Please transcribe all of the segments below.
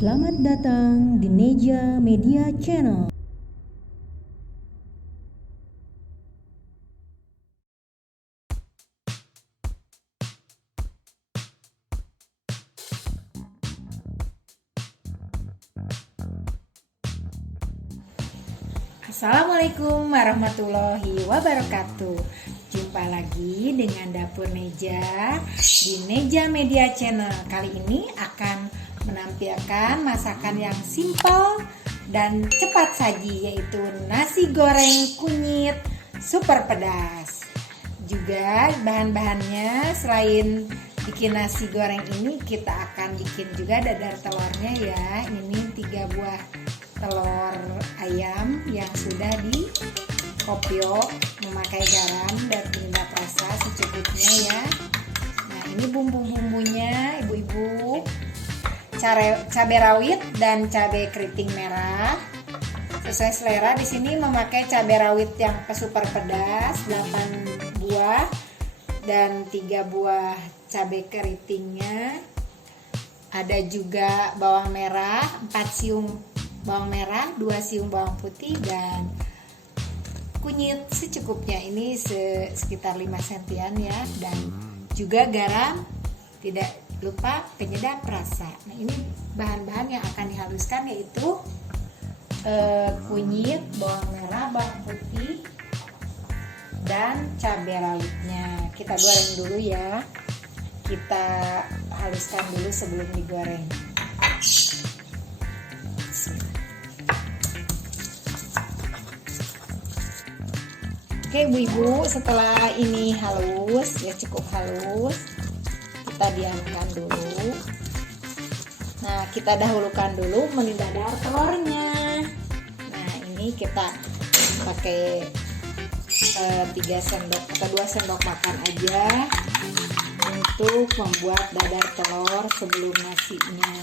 Selamat datang di Neja Media Channel. Assalamualaikum warahmatullahi wabarakatuh. Jumpa lagi dengan Dapur Neja di Neja Media Channel. Kali ini akan menampilkan masakan yang simpel dan cepat saji, yaitu nasi goreng kunyit super pedas. Juga bahan-bahannya selain bikin nasi goreng ini, kita akan bikin juga dadar telurnya ya. Ini 3 buah telur ayam yang sudah dikopiok memakai garam dan penyedap rasa secukupnya ya. Nah, ini bumbu-bumbunya ibu-ibu, cabai rawit dan cabai keriting merah. Sesuai selera, di sini memakai cabai rawit yang super pedas 8 buah dan 3 buah cabai keritingnya. Ada juga bawang merah 4 siung bawang merah, 2 siung bawang putih, dan kunyit secukupnya, ini sekitar 5 sentian ya, dan juga garam, tidak lupa penyedap rasa. Nah, ini bahan-bahan yang akan dihaluskan, yaitu kunyit, bawang merah, bawang putih, dan cabai rawitnya. Kita goreng dulu ya, kita haluskan dulu sebelum digoreng. Oke ibu-ibu, setelah ini halus ya, cukup halus, kita diamkan dulu. Nah, kita dahulukan dulu menidadar telurnya. Nah, ini kita pakai 3 sendok atau 2 sendok makan aja untuk membuat dadar telur sebelum nasinya.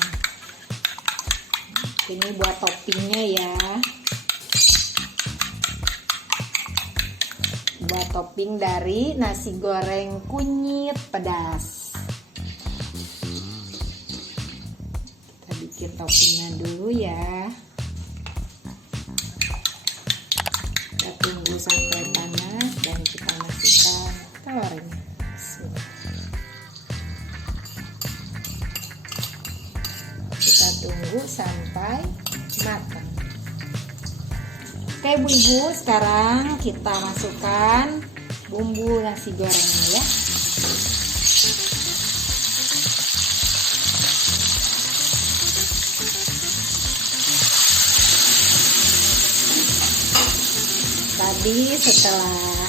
Ini buat toppingnya ya, buat topping dari nasi goreng kunyit pedas. Kita bikin toppingnya dulu ya. Kita tunggu sampai panas dan kita masukkan telurnya. Kita tunggu sampai matang. Oke ibu-ibu, sekarang kita masukkan bumbu nasi gorengnya ya. Tadi setelah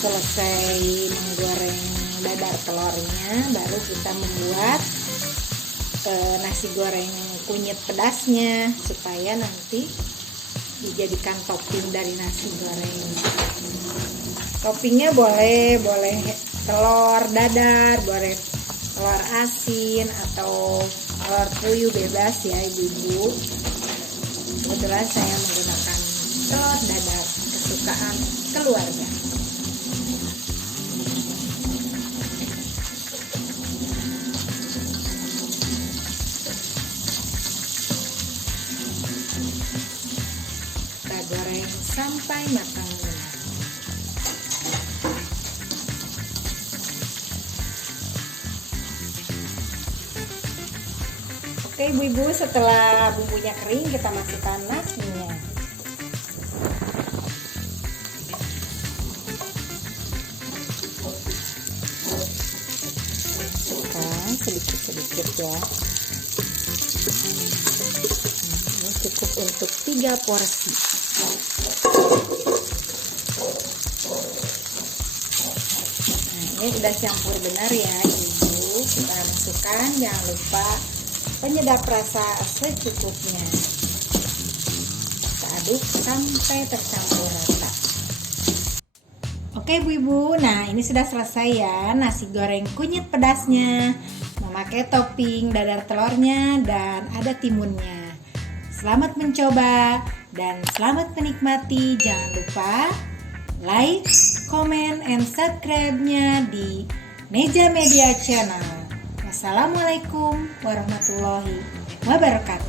selesai menggoreng dadar telurnya, baru kita membuat nasi goreng kunyit pedasnya, supaya nanti dijadikan topping dari nasi goreng. Toppingnya boleh telur dadar, boleh telur asin atau telur puyuh, bebas ya ibu-ibu. Kebetulan saya menggunakan telur dadar kesukaan keluarga. Goreng sampai matang benar. Oke ibu-ibu, setelah bumbunya kering, kita masukkan nasinya. Masukkan sedikit-sedikit ya. Ini cukup untuk 3 porsi. Ini sudah campur benar ya ibu. Kita masukkan, jangan lupa penyedap rasa secukupnya. Kita aduk sampai tercampur rata. Oke ibu-ibu, nah ini sudah selesai ya nasi goreng kunyit pedasnya, memakai topping dadar telurnya dan ada timunnya. Selamat mencoba dan selamat menikmati. Jangan lupa like, comment, and subscribe-nya di Neja Media Channel. Wassalamualaikum warahmatullahi wabarakatuh.